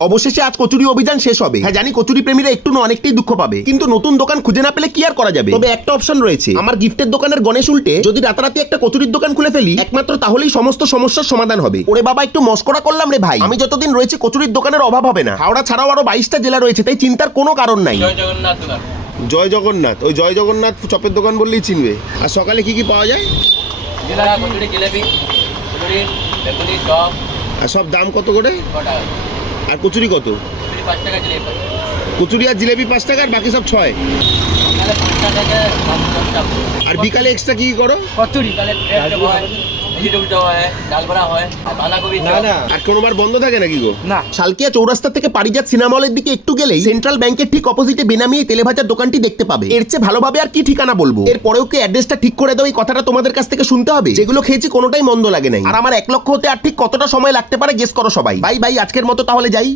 অবশেষে আজ কচুরি অভিযান শেষ হবে। হ্যাঁ জানি কচুরি প্রেমীরা একটু না অনেকটাই দুঃখ পাবে, কিন্তু নতুন দোকান খুঁজে না পেলে কি আর করা যাবে। তবে একটা অপশন রয়েছে, আমার গিফটের দোকানের গণেশ উল্টে যদি রাতারাতি একটা কচুরির দোকান খুলে ফেলি, একমাত্র তাহলেই সমস্ত সমস্যার সমাধান হবে। ওরে বাবা, একটু মস্করা করলাম রে ভাই। আমি যতদিন রয়েছে কচুরির দোকানের অভাব হবে না। হাওড়া ছাড়াও আরো 22টা জেলা রয়েছে, তাই চিন্তার কোনো কারণ নাই। জয় জগন্নাথ দোকান। জয় জগন্নাথ, ওই জয় জগন্নাথ চপের দোকান বললেই চিনবে। আর সকালে কি কি পাওয়া যায়? জিলা কচুরি, জিলেবি, কচুরি, বেগুনি, চপ। আর সব দাম কত করে? কটা? আর কচুরি কত? কচুরি 5 টাকা, জিলেবি 5 টাকা। কচুরি আর জিলেবি 5 টাকা, আর বাকি সব 6। সকালে 5টা থেকে 10টা। আর বিকালে এক্সট্রা কি করো? কচুরি বিকালে ব্রেড চপ হয়, ভেজিটেবল চপ হয়, ডাল বড়া হয়, আর বাঁধাকপি চপ। আর কোনোবার বন্ধ থাকে নাকি গো? না। শালকিয়া চৌরাস্তা থেকে পারিজাত সিনেমা হলের দিকে একটু গেলেই সেন্ট্রাল ব্যাংকের ঠিক অপোজিটে বেনামি এই তেলে ভাজার দোকানটি দেখতে পাবে। এর চেয়ে ভালোভাবে আর কি ঠিকানা বলবো। এর পরেও কি অ্যাড্রেসটা ঠিক করে দাও, এই কথাটা তোমাদের কাছ থেকে শুনতে হবে। যেগুলো খেয়েছি কোনোটাই মন্দ লাগে নাই। আর আমার 1 লক্ষ হতে আর ঠিক কতটা সময় লাগতে পারে গেস করো সবাই। বাই বাই, আজকের মতো তাহলে যাই।